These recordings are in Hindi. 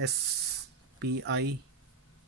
SPI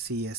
CS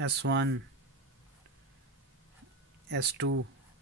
S1 S2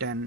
1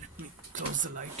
Let me close the light.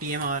TMR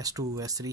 S2 S3.